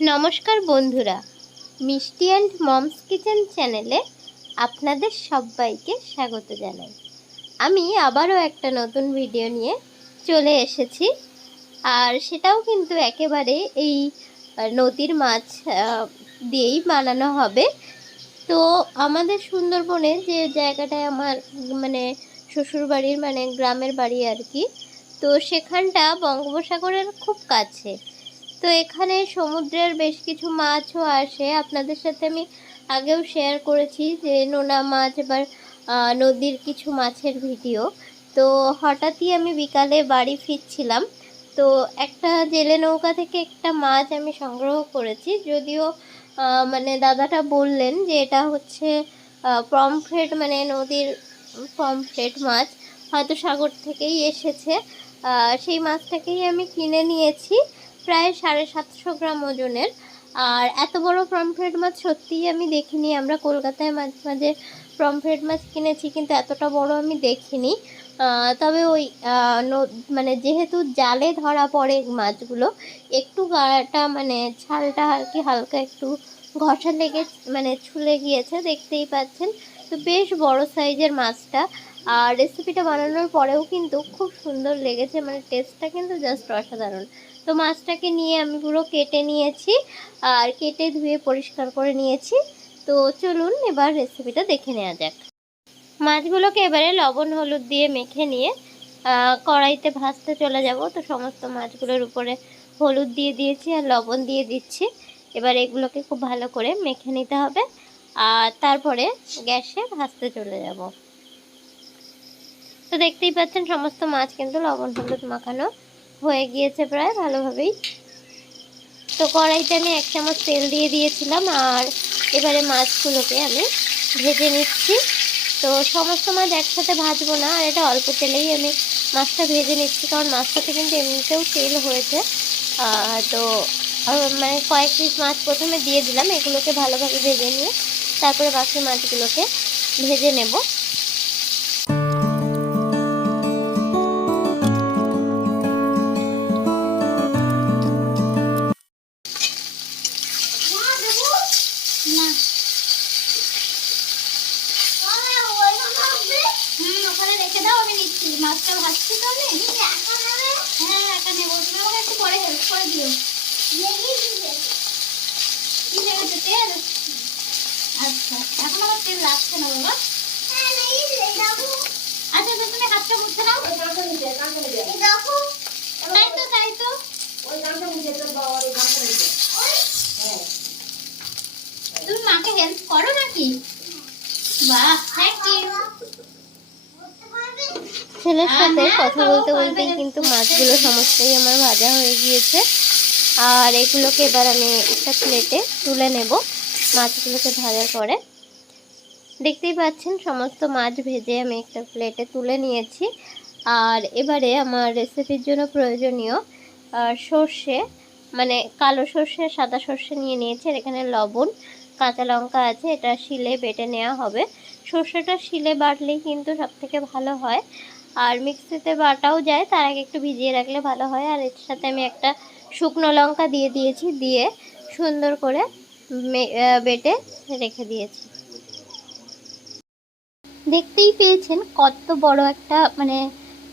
নমস্কার বন্ধুরা, মিষ্টি অ্যান্ড মমস কিচেন চ্যানেলে আপনাদের সবাইকে স্বাগত জানাই। আমি আবারও একটা নতুন ভিডিও নিয়ে চলে এসেছি, আর সেটাও কিন্তু একেবারে এই নদীর মাছ দিয়েই বানানো হবে। তো আমাদের সুন্দরবনে যে জায়গাটায় আমার শ্বশুরবাড়ির গ্রামের বাড়ি আর কি, তো সেখানটা বঙ্গোপসাগরের খুব কাছে। তো এখানে সমুদ্রের বেশ কিছু মাছও আসে। আপনাদের সাথে আমি আগেও শেয়ার করেছি যে নোনা মাছ, এবার নদীর কিছু মাছের ভিডিও। তো হঠাৎই আমি বিকালে বাড়ি ফিরছিলাম, তো একটা জেলে নৌকা থেকে একটা মাছ আমি সংগ্রহ করেছি। যদিও দাদাটা বললেন যে এটা হচ্ছে পমফ্রেট, নদীর পমফ্রেট মাছ, হয়তো সাগর থেকেই এসেছে। সেই মাছটাকেই আমি কিনে নিয়েছি, প্রায় 750 গ্রাম ওজনের। আর এত বড় পমফ্রেট মাছ সত্যিই আমি দেখিনি। আমরা কলকাতায় মাঝে মাঝে পমফ্রেট মাছ কিনেছি, কিন্তু এতটা বড় আমি দেখিনি। তবে ওই যেহেতু জালে ধরা পড়ে মাছগুলো, একটু গাটা ছালটা আর কি হালকা একটু ঘষা লেগে ছুলে গিয়েছে, দেখতেই পাচ্ছেন। তো বেশ বড় সাইজের মাছটা, আর রেসিপিটা বানানোর পরেও কিন্তু খুব সুন্দর লেগেছে, টেস্টটা কিন্তু জাস্ট অসাধারণ। তো মাছটাকে নিয়ে আমি পুরো কেটে নিয়েছি, আর কেটে ধুয়ে পরিষ্কার করে নিয়েছি। তো চলুন এবার রেসিপিটা দেখে নেওয়া যাক। মাছগুলোকে এবারে লবণ হলুদ দিয়ে মেখে নিয়ে কড়াইতে ভাজতে চলে যাব। তো সমস্ত মাছগুলোর উপরে হলুদ দিয়ে দিয়েছি আর লবণ দিয়ে দিচ্ছি। এবার এগুলোকে খুব ভালো করে মেখে নিতে হবে, আর তারপরে গ্যাসে ভাজতে চলে যাব। তো দেখতেই পাচ্ছেন সমস্ত মাছ কিন্তু লবণ হলুদ মাখানো হয়ে গিয়েছে প্রায় ভালোভাবেই। তো কড়াইতে আমি 1 চামচ তেল দিয়ে দিয়েছিলাম, আর এবারে মাছগুলোকে আমি ভেজে নিচ্ছি। তো সমস্ত মাছ একসাথে ভাজবো না, আর এটা অল্প তেলেই আমি মাছটা ভেজে নিচ্ছি, কারণ মাছটাতে কিন্তু এমনিতেও তেল হয়েছে। তো কয়েক পিস মাছ প্রথমে দিয়ে দিলাম, এগুলোকে ভালোভাবে ভেজে নিয়ে তারপরে বাকি মাছগুলোকে ভেজে নেব। মাছটা ভাজছি তো আমি হ্যাঁ একা নেবো, তুমি আমাকে একটু পরে হেল্প করে দিও। কি লেগেছে তেল? আচ্ছা এখন আমার তেল লাগছে না বাবা। আচ্ছা তো তুমি হাতটা মুছে নাও। তাই তো তুমি মাকে হেল্প করো নাকি? বাহ, থ্যাংক ইউ। ছেলের সাথে কথা বলতে বলতেই কিন্তু মাছগুলো সমস্তই আমার ভাজা হয়ে গিয়েছে, আর এগুলোকে এবার আমি একটা প্লেটে তুলে নেব। মাছগুলোকে ভাজার পরে দেখতেই পাচ্ছেন সমস্ত মাছ ভেজে আমি একটা প্লেটে তুলে নিয়েছি। আর এবারে আমার রেসিপির জন্য প্রয়োজনীয় সর্ষে, কালো সর্ষে, সাদা সর্ষে নিয়ে নিয়েছি। আর এখানে লবণ, কাঁচা লঙ্কা আছে, এটা শিলে বেটে নেওয়া হবে। সর্ষেটা শিলে বাটলেই কিন্তু সবথেকে ভালো হয়, আর মিক্সিতে বাটাও যায়, তার আগে একটু ভিজিয়ে রাখলে ভালো হয়। আর এর সাথে আমি একটা শুকনো লঙ্কা দিয়ে দিয়েছি, দিয়ে সুন্দর করে বেটে রেখে দিয়েছি। দেখতেই পেয়েছেন কত বড় একটা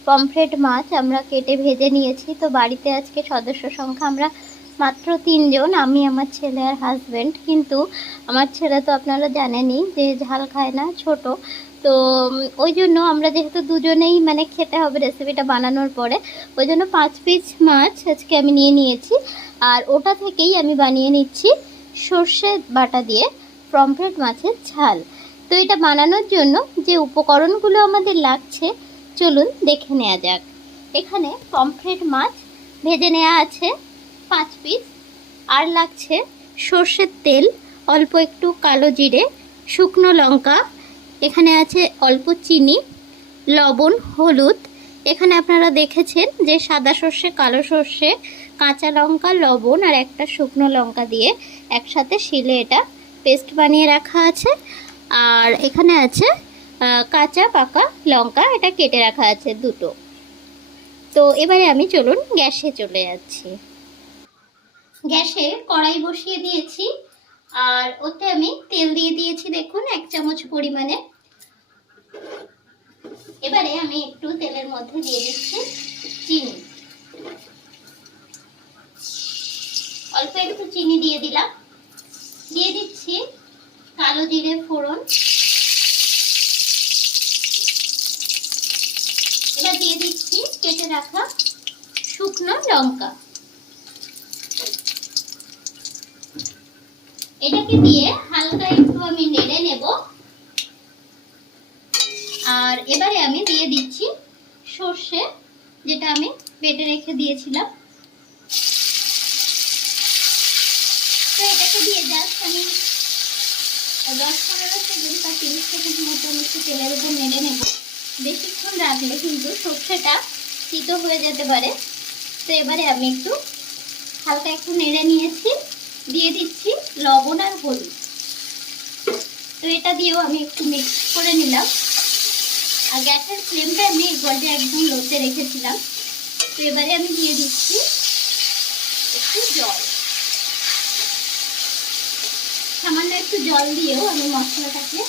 পমফ্রেট মাছ আমরা কেটে ভেজে নিয়েছি। তো বাড়িতে আজকে সদস্য সংখ্যা আমরা মাত্র 3 জন, আমি, আমার ছেলে আর হাজব্যান্ড। কিন্তু আমার ছেলে তো আপনারা জানেনই যে ঝাল খায় না, ছোট। তো ওই জন্য আমরা যেহেতু দুজনেই খেতে হবে রেসিপিটা বানানোর পরে, ওই জন্য 5 পিস মাছ আজকে আমি নিয়ে নিয়েছি। আর ওটা থেকেই আমি বানিয়ে নিচ্ছি সর্ষে বাটা দিয়ে পমফ্রেট মাছের ঝাল। তো এটা বানানোর জন্য যে উপকরণগুলো আমাদের লাগছে চলুন দেখে নেওয়া যাক। এখানে পমফ্রেট মাছ ভেজে নেওয়া আছে 5 পিস, আর লাগছে সর্ষের তেল, অল্প একটু কালো জিরে, শুকনো লঙ্কা, এখানে আছে অল্প চিনি, লবণ, হলুদ। এখানে আপনারা দেখেছেন যে সাদা সর্ষে, কালো সর্ষে, কাঁচা লঙ্কা, লবণ আর একটা শুকনো লঙ্কা দিয়ে একসাথে শিলে এটা পেস্ট বানিয়ে রাখা আছে। আর এখানে আছে কাঁচা পাকা লঙ্কা, এটা কেটে রাখা আছে দুটো। তো এবারে আমি চলুন গ্যাসে চলে যাচ্ছি। গ্যাসে কড়াই বসিয়ে দিয়েছি আর ওতে আমি তেল দিয়ে দিয়েছি, দেখুন 1 চামচ পরিমাণে। এবারে আমি একটু তেলের মধ্যে দিয়ে দিচ্ছি চিনি, অল্প একটু চিনি দিয়ে দিলাম। দিয়ে দিচ্ছি কালো জিরে ফোড়ন, এবার দিয়ে দিচ্ছি কেটে রাখা শুকনো লঙ্কা। এটাকে দিয়ে হালকা একটু আমি নেড়ে নেব। আর এবারে আমি দিয়ে দিচ্ছি সর্ষে, যেটা আমি বেটে রেখে দিয়েছিলাম। তো এটাকে দিয়ে জাস্ট আমি 10-15 সেকেন্ড বা 30 সেকেন্ড মতো একটু তেলের উপর নেড়ে নেব। বেশিক্ষণ রাখলে কিন্তু সর্ষেটা তিতো হয়ে যেতে পারে। তো এবারে আমি একটু হালকা একটু নেড়ে নিয়েছি, দিয়ে দিচ্ছি লবণ আর হলুদ। তো এটা দিয়েও আমি একটু মিক্স করে নিলাম। আর গ্যাসের ফ্লেমটা আমি এই পর্যায়ে একদম লোতে রেখেছিলাম। তো এবারে আমি দিয়ে দিচ্ছি একটু জল, সামান্য একটু জল দিয়েও আমি মশলাটাকে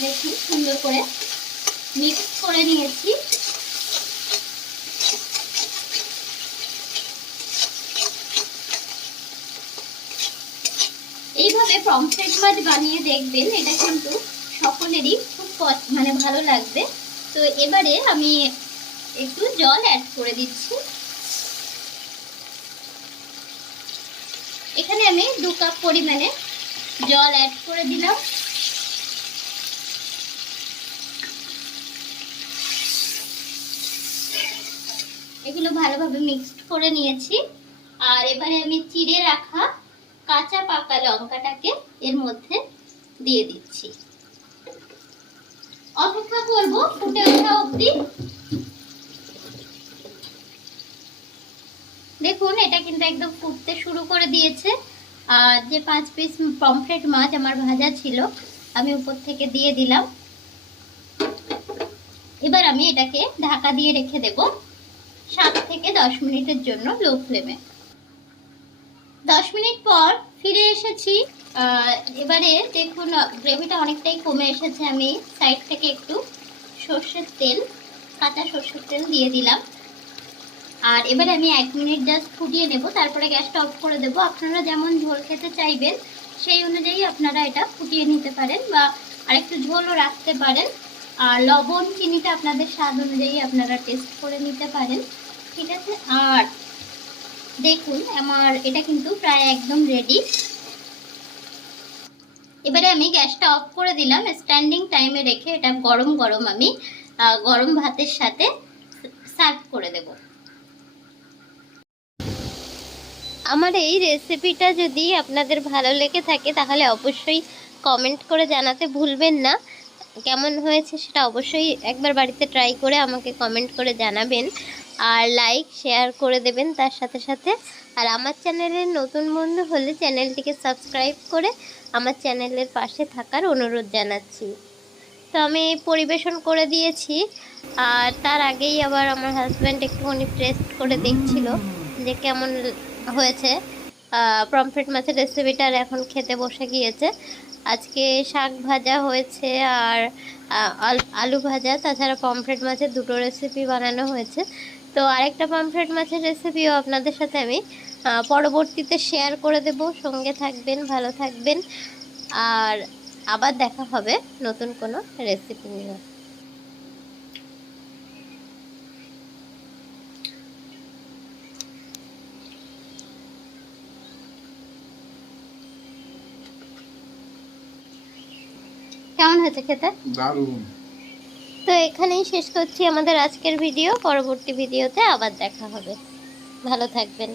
দেখি সুন্দর করে মিক্স করে নিয়েছি। এইভাবে পমফ্রেট মাছ বানিয়ে দেখবেন, এটা কিন্তু সকলেরই খুব ভালো লাগবে। তো এবারে আমি একটু জল অ্যাড করে দিচ্ছি। এখানে আমি 2 কাপ পরিমাণে জল অ্যাড করে দিলাম। এগুলো ভালোভাবে মিক্সড করে নিয়েছি। আর এবারে আমি চিড়ে রাখা কাঁচা পাকা লঙ্কাটাকে এর মধ্যে দিয়ে দিচ্ছি। অপেক্ষা করব ফুটে ওঠা অবধি। দেখুন এটা কিন্তু একদম ফুটতে শুরু করে দিয়েছে। আর যে 5 পিস পমফ্রেট মাছ আমার ভাজা ছিল আমি উপর থেকে দিয়ে দিলাম। এবার আমি এটাকে ঢাকা দিয়ে রেখে দেব 7 থেকে 10 মিনিটের জন্য লো ফ্লেমে। 10 মিনিট পর ফিরে এসেছি। এবারে দেখুন গ্রেভিটা অনেকটাই কমে এসেছে। আমি সাইড থেকে একটু সর্ষের তেল, কাঁচা সর্ষের তেল দিয়ে দিলাম। আর এবারে আমি 1 মিনিট জাস্ট ফুটিয়ে নেব, তারপরে গ্যাসটা অফ করে দেব। আপনারা যেমন ঝোল খেতে চাইবেন সেই অনুযায়ী আপনারা এটা ফুটিয়ে নিতে পারেন বা আরেকটু ঝোলও রাখতে পারেন। আর লবণ চিনিটা আপনাদের স্বাদ অনুযায়ী আপনারা টেস্ট করে নিতে পারেন, ঠিক আছে। আর দেখুন আমার এটা কিন্তু প্রায় একদম রেডি। এবারে আমি গ্যাসটা অফ করে দিলাম, স্ট্যান্ডিং টাইমে রেখে এটা গরম গরম আমি গরম ভাতের সাথে সার্ভ করে দেব। আমার এই রেসিপিটা যদি আপনাদের ভালো লেগে থাকে তাহলে অবশ্যই কমেন্ট করে জানাতে ভুলবেন না। কেমন হয়েছে সেটা অবশ্যই একবার বাড়িতে ট্রাই করে আমাকে কমেন্ট করে জানাবেন। আর লাইক শেয়ার করে দেবেন তার সাথে সাথে। আর আমার চ্যানেলের নতুন বন্ধু হলে চ্যানেলটিকে সাবস্ক্রাইব করে আমার চ্যানেলের পাশে থাকার অনুরোধ জানাচ্ছি। তো আমি পরিবেশন করে দিয়েছি। আর তার আগেই আবার আমার হাজব্যান্ড একটুখানি টেস্ট করে দেখছিল যে কেমন হয়েছে পমফ্রেট মাছের রেসিপিটা। আর এখন খেতে বসে গিয়েছে। আজকে শাক ভাজা হয়েছে আর আলু ভাজা, তাছাড়া পমফ্রেট মাছের 2টো রেসিপি বানানো হয়েছে। তো আরেকটা পমফ্রেট মাছের রেসিপিও আপনাদের সাথে আমি পরবর্তীতে শেয়ার করে দেব। সঙ্গে থাকবেন, ভালো থাকবেন। আর আবার দেখা হবে নতুন কোনো রেসিপি নিয়ে। কেমন হয়েছে খেতে? দারুণ। তো এখানেই শেষ করছি আমাদের আজকের ভিডিও। পরবর্তী ভিডিওতে আবার দেখা হবে। ভালো থাকবেন।